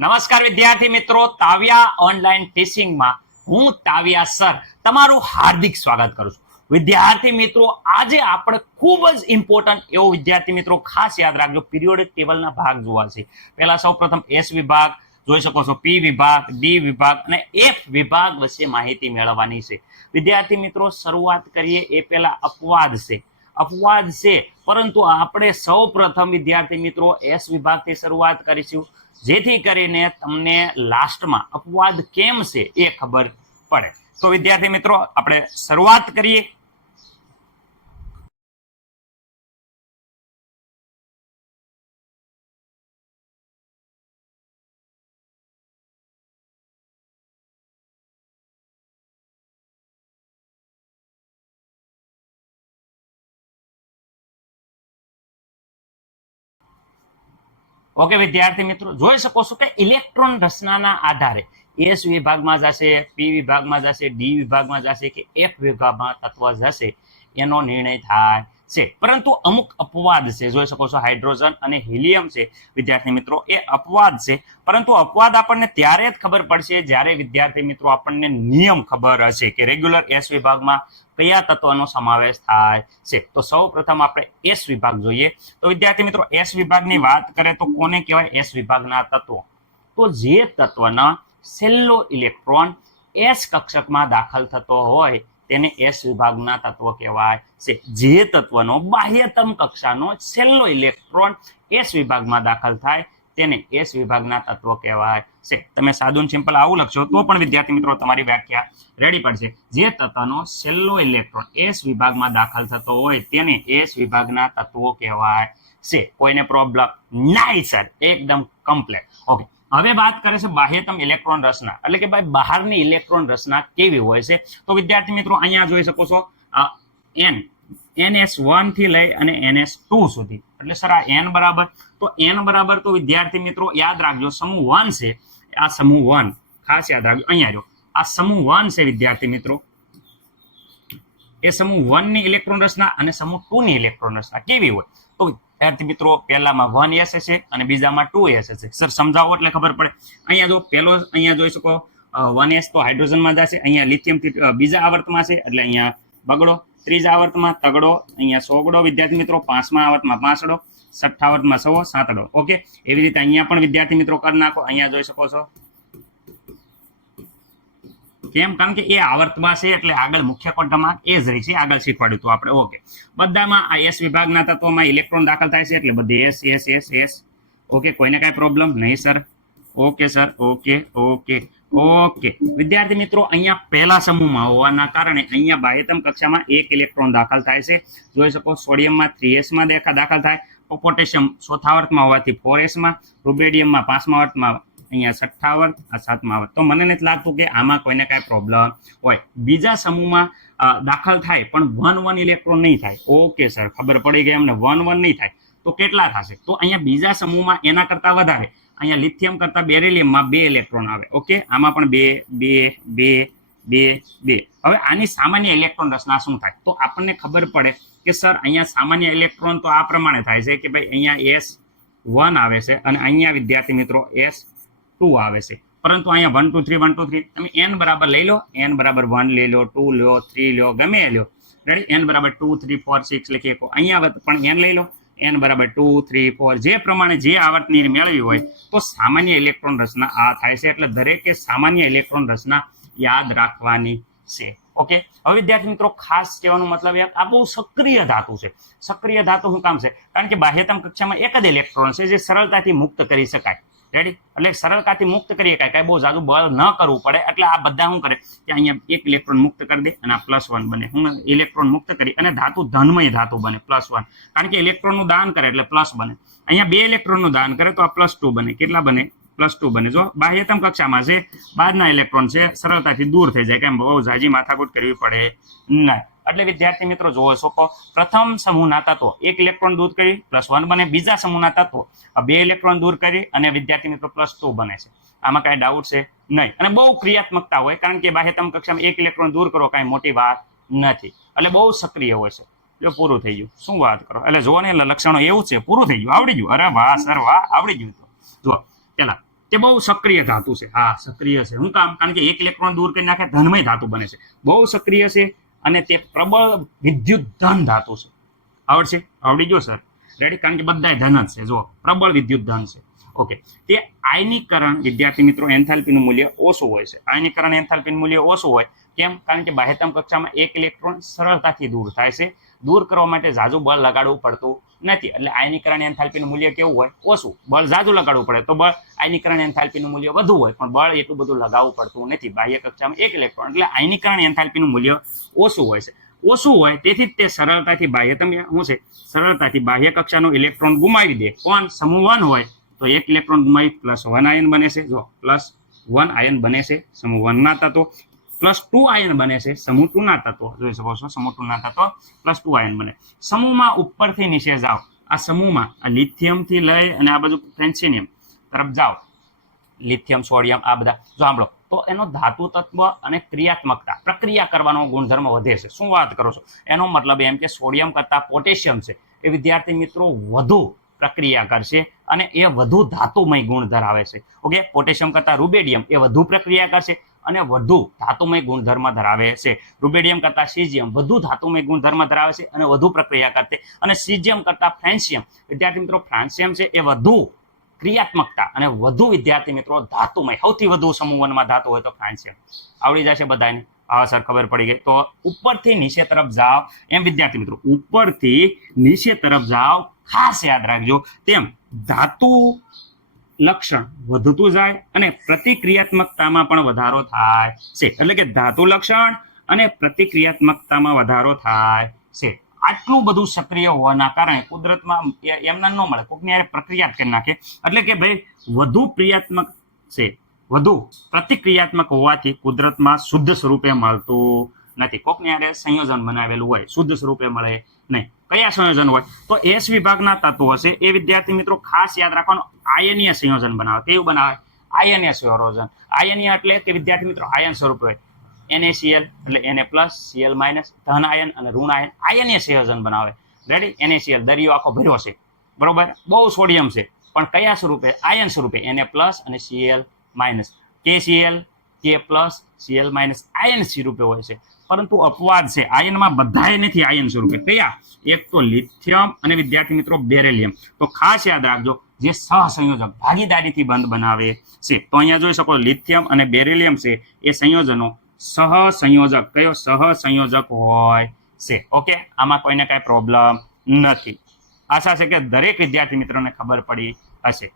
નમસ્કાર વિદ્યાર્થી મિત્રો, તાવ્યા ઓનલાઈન ટીચિંગમાં હું તાવ્યા સર તમારું હાર્દિક સ્વાગત કરું છું. વિદ્યાર્થી મિત્રો, આજે આપણે ખૂબ જ ઇમ્પોર્ટન્ટ એવો વિદ્યાર્થી મિત્રો ખાસ યાદ રાખજો, પિરિયોડિક ટેબલના ભાગ જોવા છે. પહેલા સૌપ્રથમ એસ વિભાગ જોઈ શકો છો, પી વિભાગ, ડી વિભાગ અને એફ વિભાગ વચ્ચે માહિતી મેળવવાની છે. વિદ્યાર્થી મિત્રો, શરૂઆત કરીએ એ પહેલા અપવાદ છે, પરંતુ આપણે સૌપ્રથમ વિદ્યાર્થી મિત્રો એસ વિભાગથી શરૂઆત કરીશું, જેથી કરીને તમને લાસ્ટમાં અપવાદ કેમ છે એ ખબર પડે. તો વિદ્યાર્થી મિત્રો, આપણે શરૂઆત કરીએ. ઓકે વિદ્યાર્થી મિત્રો, જોઈ શકો છો કે ઇલેક્ટ્રોન રચનાના આધારે એસ વિભાગમાં જશે, પી વિભાગમાં જશે, ડી વિભાગમાં જશે કે એફ વિભાગમાં તત્વ જશે એનો નિર્ણય થાય છે. પરંતુ અમુક અપવાદ છે, જોઈ શકો છો હાઇડ્રોજન અને હિલિયમ છે વિદ્યાર્થી મિત્રો, એ અપવાદ છે. પરંતુ અપવાદ આપણને ત્યારે જ ખબર પડશે જ્યારે વિદ્યાર્થી મિત્રો આપણને નિયમ ખબર હશે કે રેગ્યુલર એસ વિભાગમાં કયા તત્વનો સમાવેશ થાય છે. તો સૌ પ્રથમ આપણે એસ વિભાગ જોઈએ. તો વિદ્યાર્થી મિત્રો, એસ વિભાગની વાત કરે તો કોને કહેવાય એસ વિભાગના તત્વો? તો જે તત્વના છેલ્લો ઇલેક્ટ્રોન એસ કક્ષકમાં દાખલ થતો હોય તેને એસ વિભાગના તત્વ કહેવાય છે. જે તત્વનો બાહ્યતમ કક્ષાનો છેલ્લો ઇલેક્ટ્રોન એસ વિભાગમાં દાખલ થાય તેને એસ વિભાગના તત્વ કહેવાય છે. તમે સાદું સિમ્પલ આવું લખશો તો પણ વિદ્યાર્થી મિત્રો તમારી વ્યાખ્યા રેડી પડશે. જે તત્વનો છેલ્લો ઇલેક્ટ્રોન એસ વિભાગમાં દાખલ થતો હોય તેને એસ વિભાગના તત્વો કહેવાય છે. કોઈને પ્રોબ્લેમ નહીં સર? એકદમ કમ્પ્લીટ. ઓકે, હવે વાત કરે છે બાહ્યતમ ઇલેક્ટ્રોન રચના, એટલે કે ભાઈ બહારની ઇલેક્ટ્રોન રચના કેવી હોય છે. તો વિદ્યાર્થી મિત્રો અહીંયા જોઈ શકો છો NS1 થી લઈ અને NS2 સુધી, એટલે સર આ n બરાબર, તો n બરાબર તો વિદ્યાર્થી મિત્રો યાદ રાખજો સમૂહ 1 છે. આ સમૂહ 1 ખાસ યાદ રાખજો. અહીંયા જો આ સમૂહ 1 છે વિદ્યાર્થી મિત્રો, એ સમૂહ 1 ની ઇલેક્ટ્રોન રચના અને સમૂહ 2 ની ઇલેક્ટ્રોન રચના કેવી હોય? તો વિદ્યાર્થી મિત્રો, પહેલામાં 1s હશે અને બીજામાં 2s હશે. સર સમજાવો એટલે ખબર પડે. અહીંયા જો પહેલો અહીંયા જોઈ શકો 1s તો હાઇડ્રોજનમાં જશે, અહીંયા લિથિયમ થી બીજા આવર્તમાં છે એટલે અહીંયા બગડો, ત્રીજા આવર્તમાં તગડો, અહીંયા સોગડો વિદ્યાર્થી મિત્રો, પાંચમા આવર્તમાં પાંસડો, છઠ્ઠા આવર્તમાં સવો, સાતડો. ઓકે, એવી રીતે અહીંયા પણ વિદ્યાર્થી મિત્રો કરી નાખો. અહીંયા જોઈ શકો છો કેમ? કારણ કે એ આવર્તમાં છે એટલે આગળ મુખ્ય ક્વોન્ટમમાં એ જ રહી છે, આગળ શીખવાડ્યું હતું આપણે. ઓકે, બધામાં આ એસ વિભાગના તત્વોમાં ઇલેક્ટ્રોન દાખલ થાય છે એટલે બધી S S S S. Okay, કોઈને કાંઈ પ્રોબ્લેમ નહીં sir? Okay sir, okay okay okay. વિદ્યાર્થી મિત્રો, અહીંયા પહેલા સમૂહમાં હોવાના કારણે અહીંયા બાહ્યતમ કક્ષામાં એક ઇલેક્ટ્રોન દાખલ થાય છે. જોઈ શકો સોડિયમમાં 3s માં દાખલ થાય, પોટેશિયમ ચોથા આવર્તમાં હોવાથી 4s માં, રૂબેડિયમમાં પાંચમા આવર્તમાં, અહીંયા છઠ્ઠા આવર્ત, આ સાતમા આવર્ત. તો મને નથી લાગતું કે આમાં કોઈને કાંઈ પ્રોબ્લેમ હોય. બીજા સમૂહમાં દાખલ થાય પણ 1 ઇલેક્ટ્રોન નહીં થાય. ઓકે સર, ખબર પડી ગઈ અમને, 1 નહીં થાય તો કેટલા થશે? તો અહીંયા બીજા સમૂહમાં એના કરતા વધારે, અહીંયા લિથિયમ કરતા બેરિલિયમમાં 2 ઇલેક્ટ્રોન આવે. ઓકે, આમાં પણ 2 2 2 2 2. હવે આની સામાન્ય ઇલેક્ટ્રોન રચના શું થાય? તો આપણને ખબર પડે કે સર અહીંયા સામાન્ય ઇલેક્ટ્રોન તો આ પ્રમાણે થાય છે કે ભાઈ અહીંયા S1 આવે છે અને અહીંયા વિદ્યાર્થી મિત્રો S2 આવે છે. પરંતુ અહીંયા 1 2 3 1 2 3 તમે n બરાબર લઈ લો, n બરાબર 1 લઈ લો, 2 લો, 3 લો, ગમે લો. રેડી? n બરાબર 2 3 4 6 લખી શકો. અહીંયા પણ n લઈ લો, n બરાબર 2 3 4, જે પ્રમાણે જે આવર્તની મેળવી હોય તો સામાન્ય ઇલેક્ટ્રોન રચના આ થાય છે. એટલે દરેકે સામાન્ય ઇલેક્ટ્રોન રચના યાદ રાખવાની છે. ઓકે, હવે વિદ્યાર્થી મિત્રો ખાસ કહેવાનો મતલબ આ બહુ સક્રિય ધાતુ છે. સક્રિય ધાતુ શું કામ છે? કારણ કે બાહ્યતમ કક્ષામાં એક જ ઇલેક્ટ્રોન છે જે સરળતાથી મુક્ત કરી શકાય. રેડી? એટલે સરળતાથી મુક્ત કરી શકાય, કાંઈ બહુ જાજુ બળ ન કરવું પડે. એટલે આ બધા શું કરે કે અહીંયા એક ઇલેક્ટ્રોન મુક્ત કરી દે અને આ +1 બને. હું ઇલેક્ટ્રોન મુક્ત કરી અને ધાતુ ધનમય ધાતુ બને +1, કારણ કે ઇલેક્ટ્રોનનું દાન કરે એટલે પ્લસ બને. અહીંયા 2 ઇલેક્ટ્રોનનું દાન કરે તો આ +2 બને. કેટલા બને? +2 બને. જો બાહ્યતમ કક્ષામાં છે, બહારના ઇલેક્ટ્રોન છે, સરળતાથી દૂર થઈ જાય, કેમ બહુ ઝાઝી માથાકૂટ કરવી પડે નહીં. એટલે વિદ્યાર્થી મિત્રો જોવો છો, પ્રથમ સમૂહના તત્વો એક ઇલેક્ટ્રોન દૂર કરી +1 બને, બીજા સમૂહના તત્વો 2 ઇલેક્ટ્રોન દૂર કરી અને વિદ્યાર્થી મિત્રો +2 બને છે. આમાં કાંઈ ડાઉટ છે નહીં. અને બહુ ક્રિયાત્મકતા હોય, કારણ કે બાહ્યતમ કક્ષામાં એક ઇલેક્ટ્રોન દૂર કરો કાંઈ મોટી વાત નથી, એટલે બહુ સક્રિય હોય છે. જો પૂરું થઈ ગયું, શું વાત કરો? એટલે જો ને લક્ષણો એવું છે, પૂરું થઈ ગયું, આવડી ગયું. અરે વાહ સર વાહ, આવડી ગયું. તો જો પેલા તે બહુ સક્રિય ધાતુ છે. હા, સક્રિય છે. શું કામ? કારણ કે એક ઇલેક્ટ્રોન દૂર કરી નાખે ધનમય ધાતુ બને છે. બહુ સક્રિય છે અને તે પ્રબળ વિદ્યુત ધન ધાતુ છે. આવડશે? આવડી ગયો સર? રેડી? કારણ કે બધાય ધન જ છે. જો પ્રબળ વિદ્યુત ધન છે. ઓકે. તે આયનીકરણ વિદ્યાર્થી મિત્રો એન્થાલ્પીનું મૂલ્ય ઓછું હોય છે. આયનીકરણ એન્થાલ્પીનું મૂલ્ય ઓછું હોય કેમ? કારણ કે બાહ્યતમ કક્ષામાં એક ઇલેક્ટ્રોન સરળતાથી દૂર થાય છે. દૂર કરવા માટે ઝાઝુ બળ લગાડવું પડતું નથી. એટલે આયનીકરણ એન્થાલ્પીનું મૂલ્ય કેવું હોય? ઓછું. બળ ઝાઝુ લગાડવું પડે તો બળ આયનીકરણ એન્થાલ્પીનું મૂલ્ય વધુ હોય, પણ બળ એટલું બધું લગાવવું પડતું નથી. બાહ્ય કક્ષામાં એક ઇલેક્ટ્રોન એટલે આયનીકરણ એન્થાલ્પીનું મૂલ્ય ઓછું હોય છે. ઓછું હોય તેથી જ તે સરળતાથી બાહ્યતમ શું છે? સરળતાથી બાહ્ય કક્ષાનો ઇલેક્ટ્રોન ગુમાવી દે. કોણ? સમૂહ 1 હોય તો એક ઇલેક્ટ્રોન ગુમાવી +1 આયન બને છે. જો +1 આયન બને છે સમૂહ 1 ના તત્વો, +2 આયન બને છે સમૂહ 2 ના તત્વો. જોઈ શકો છો સમૂહ 2 ના તત્વો +2 આયન બને. સમૂહમાં ઉપરથી નીચે જાઓ. આ સમૂહમાં આ લિથિયમથી લઈ અને આ બાજુ ફ્રેન્સિનિયમ તરફ જાઓ. લિથિયમ, સોડિયમ આ બધા જો સાંભળો તો એનો ધાતુ તત્વ અને ક્રિયાત્મકતા પ્રક્રિયા કરવાનો ગુણધર્મ વધે છે. શું વાત કરો છો? એનો મતલબ એમ કે સોડિયમ કરતા પોટેશિયમ છે એ વિદ્યાર્થી મિત્રો વધુ પ્રક્રિયા કરશે અને એ વધુ ધાતુમય ગુણ ધરાવે છે. ઓકે, પોટેશિયમ કરતા રૂબેડિયમ એ વધુ પ્રક્રિયા કરશે અને વધુ ધાતુમય ગુણધર્મ ધરાવે છે. રૂબેડિયમ કરતા સીઝિયમ વધુ ધાતુમય ગુણધર્મ ધરાવે છે અને વધુ પ્રક્રિયા કરશે. અને સીઝિયમ કરતા ફ્રાન્સિયમ વિદ્યાર્થી મિત્રો ફ્રાન્સિયમ છે એ વધુ ક્રિયાત્મકતા અને વધુ વિદ્યાર્થી મિત્રો ધાતુમય. સૌથી વધુ સમૂહ 1 માં ધાતુ હોય તો ફ્રાન્સિયમ. આવડી જશે બધાને? હા સર, ખબર પડી ગઈ. તો ઉપરથી નીચે તરફ જાઓ એમ વિદ્યાર્થી મિત્રો ઉપરથી નીચે તરફ જાઓ, ખાસ યાદ રાખજો. તેમ ધાતુ લક્ષણ વધતું જાય અને પ્રતિક્રિયાત્મકતામાં પણ વધારો થાય છે. એટલે કે ધાતુ લક્ષણ અને પ્રતિક્રિયાત્મકતામાં વધારો થાય છે. આટલું બધું સક્રિય હોવાના કારણે કુદરતમાં એમના ન મળે, કોકની યારે પ્રક્રિયા કરી નાખે. એટલે કે ભાઈ વધુ ક્રિયાત્મક છે, વધુ પ્રતિક્રિયાત્મક હોવાથી કુદરતમાં શુદ્ધ સ્વરૂપે મળતું નથી. કોકની યારે સંયોજન બનાવેલું હોય, શુદ્ધ સ્વરૂપે મળે નહીં. કયા સંયોજન હોય? તો એસ વિભાગના તત્વો હશે એ વિદ્યાર્થી મિત્રો ખાસ યાદ રાખવાનું, આયનીય સંયોજન બનાવે. કેવું બનાવે? આયનીય સંયોજન. આયનીય એટલે કે વિદ્યાર્થી મિત્રો આયન સ્વરૂપે હોય. NaCl એટલે Na+, Cl- ધન આયન અને ઋણ આયન આયનીય સંયોજન બનાવે. રેડી? NaCl દરિયો આખો ભર્યો છે, બરોબર? બહુ સોડિયમ છે, પણ કયા સ્વરૂપે? આયન સ્વરૂપે. Na+ અને Cl-. KCl, K+, Cl- આયન સ્વરૂપે હોય છે. પરંતુ અપવાદ છે, આયનમાં બધાએ નથી આયન સ્વરૂપે. કયા? એક તો લિથિયમ અને વિદ્યાર્થી મિત્રો બેરિલિયમ. તો ખાસ યાદ રાખજો, જે સહસંયોજક ભાગીદારીથી બંધ બનાવે છે. તો અહીંયા જોઈ શકો લિથિયમ અને બેરિલિયમ છે એ સંયોજનો સહસંયોજક. કયો? સહસંયોજક હોય છે. ઓકે, આમાં કોઈને કાંઈ પ્રોબ્લેમ નથી. આશા છે કે દરેક વિદ્યાર્થી મિત્રોને ખબર પડી હશે.